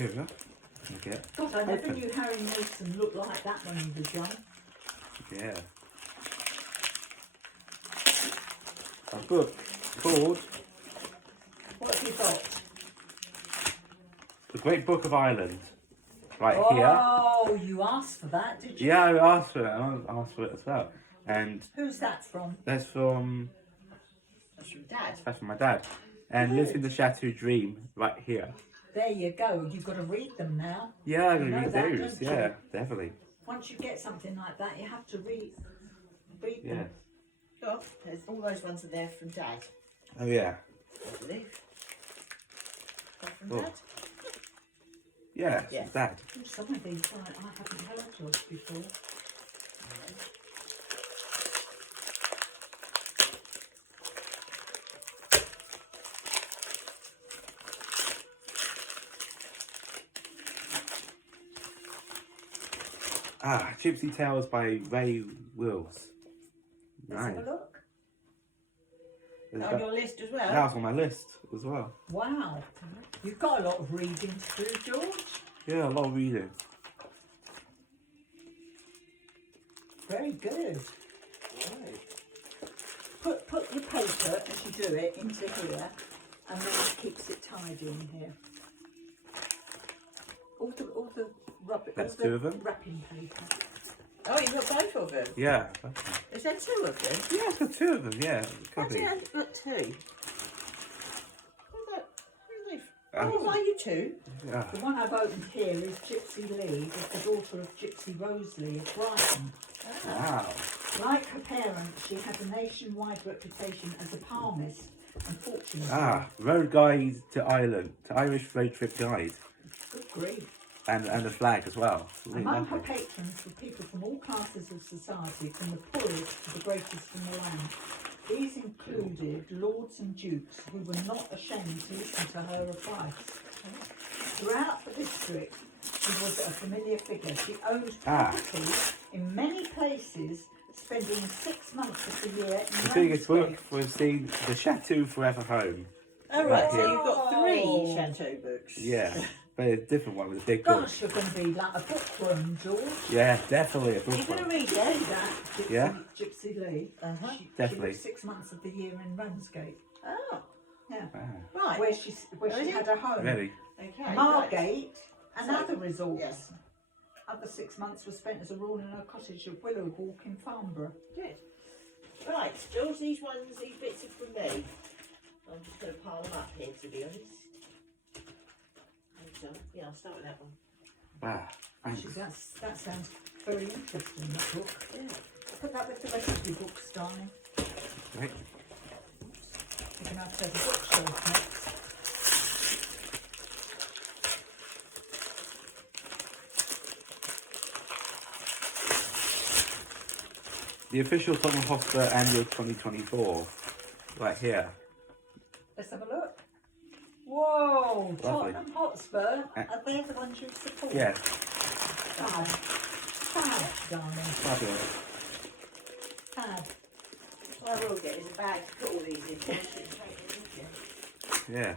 Here we go. Okay. God, I never knew Harry Nilsson looked like that when he was young. Yeah. A book called What have you got? The Great Book of Ireland. Right here. Oh, you asked for that, did you? Yeah, I asked for it. I asked for it as well. And Who's that from? that's from That's from Dad. my dad. And lives in the Chateau Dream right here. There you go. You've got to read them now. Yeah, I'm You gonna know read that, those. don't you? Yeah, definitely. Once you get something like that, you have to read Yeah. them. Oh, there's all those ones are there from Dad, Oh yeah. I believe. They're from Oh. Dad? Yeah, Yeah. it's dad. Oh, some of these I haven't heard of before. Ah, Gypsy Tales by Ray Wills. Let's Nice. have a look. There's On that- your list as well? That was on my list as well. Wow. You've got a lot of reading to do, George. Yeah, a lot of reading. Very good. Right. Put your paper as you do it into here, and then it keeps it tidy in here. All the rubbish. That's all two the of them? Wrapping paper. Oh, you've got both of them? Yeah. Is there two of them? Yeah, it's got two of them, yeah. Why Could has be. he only got two? Who's they? Um, Oh, why you two? Yeah. The one I've opened here is Gypsy Lee, is the daughter of Gypsy Rose Lee of Brighton. Wow. Like her parents, she had a nationwide reputation as a palmist and fortune teller. Ah, road guide to Ireland, to Irish road trip guide, Good grief. and a flag as well. Really Among her lovely. patrons were people from all classes of society, from the poorest to the greatest in the land. These included lords and dukes who were not ashamed to listen to her advice. Throughout the district, she was a familiar figure. She owned property in many places, spending 6 months of the year in The biggest Ramsgate. book was the Chateau Forever Home. Oh, right, so here. you've got three Oh. Chateau books. Yeah, but a different one with a big book. Gosh, you're going to be like a bookworm, George. Yeah, definitely a You're book going to one. read See them? that? Gypsy, Yeah. Gypsy Lee. Uh-huh. She Definitely. lived 6 months of the year in Ramsgate. Oh, Yeah. Wow. right. Where she Oh, is had it? her home. Ready? Okay. Margate and So- other resorts. Yes. Other 6 months were spent as a rule in her cottage at Willow Walk in Farnborough. Good. Right, Jules, these bits are from me. I'm just going to pile them up here, to be honest. So, yeah, I'll start with that one. Wow. Thanks. Actually, that sounds very interesting, that book. Yeah. Put that with the rest of your books, darling. Right. You're going to have to have a bookshelf next. The official Tottenham Hotspur Annual 2024. Right here. Let's have a look. Whoa, Lovely. Tottenham Hotspur. Are they the ones you support? Yeah. Fab. Fab, darling. Fabulous. Fab. What I will get is a bag to put all these in. So you can take them with you. Yeah.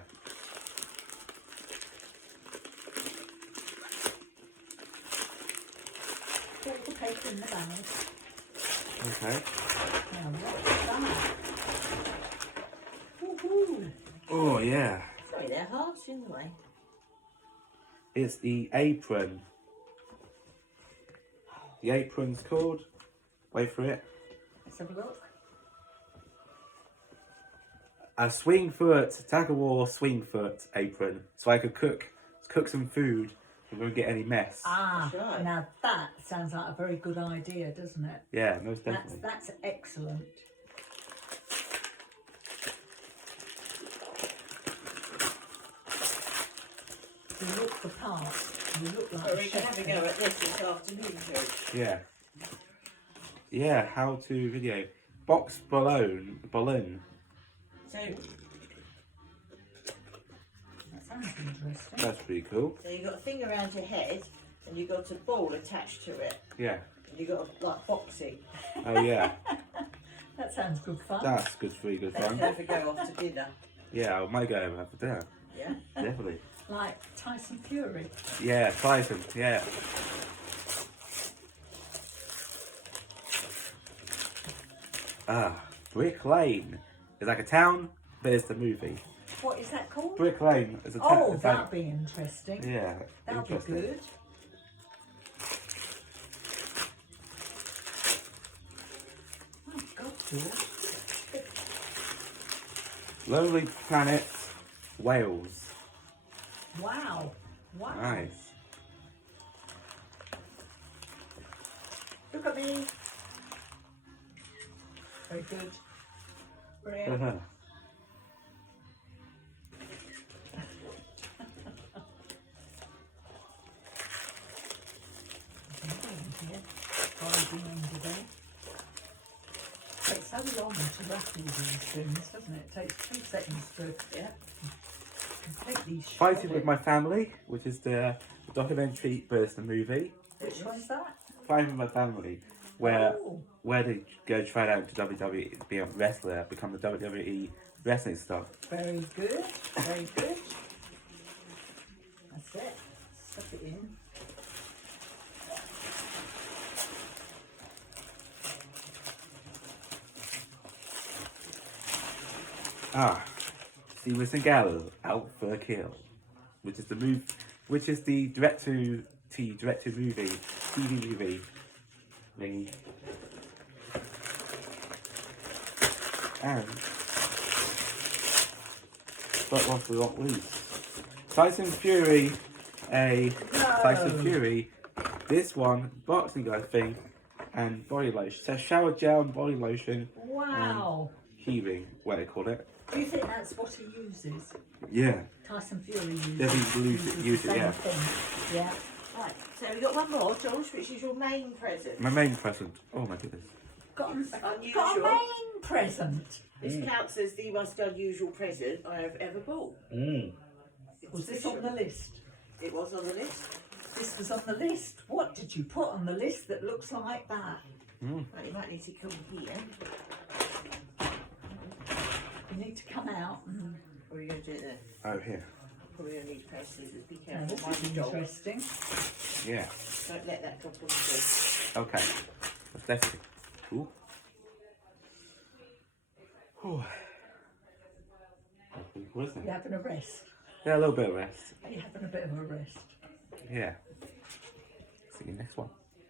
Put the paper in the bag. Okay. Now, what's that? Woohoo! Oh yeah. Sorry, they're hard in the way. It's the apron. The apron's called. Wait for it. Let's have a look. A swing foot, tag of war swing foot apron. So I could cook some food and don't get any mess. Ah, That's right. now that sounds like a very good idea, doesn't it? Yeah, most definitely. That's excellent. You look the part. You look like So a we can have a chef. go at this afternoon, Joe. Yeah. Yeah, how to video. Box balloon. So That sounds interesting. That's pretty cool. you've got a thing around your head, and you've got a ball attached to it, Yeah. and you've got a, like boxing. Oh yeah. That sounds good fun. That's good, pretty good Let's fun. have a go off to dinner. Yeah, I might go over for dinner. Yeah. Definitely. Like Tyson Fury. Yeah, Tyson, yeah. Brick Lane. It's like a town, but it's the movie. What is that called? Brick Lane is a town. Oh, it's that'd like, be interesting. yeah, That'd be interesting. good. Oh God, yeah. Lonely Planet, Wales. Wow. Wow. Nice. Look at me. Very good. Brilliant. Uh-huh. Takes so long to wrap all these things, doesn't it? It takes 2 seconds to completely shred Fighting with it. My Family, which is the documentary versus the movie. Which one's that? Fighting with My Family, where Oh, they go try it out to WWE, be a wrestler, become the WWE wrestling star. very good. Very good. That's it. Stuff it in. Steven Seagal, Out for a Kill, which is the direct to movie, TV movie thingy. And but last but not least, Tyson Fury, Tyson Fury, this one boxing guy thing, and body lotion. So shower gel and body lotion, Wow. healing, what they call it. Do you think that's what he uses? Yeah, Tyson Fury uses. Does he use the it, same yeah. thing. Yeah. Right, so we've got one more, George, which is your main present. my main present. Oh my goodness. Got a Unusual. main present. This counts as the most unusual present I have ever bought. Was this on the list? It was on the list. This was on the list. What did you put on the list that looks like that? Right, you might need to come here. You need to come out. And, Or are you going to do it there? Oh here. Probably going to need a pair of scissors. Be now, careful. this Mine's is a dog. interesting. Yeah. Don't let that drop on the floor. Okay. That's it. Cool. Whew. That's pretty cool, isn't it? You're having a rest. Yeah, a little bit of rest. You're having a bit of a rest. Yeah. See you next one.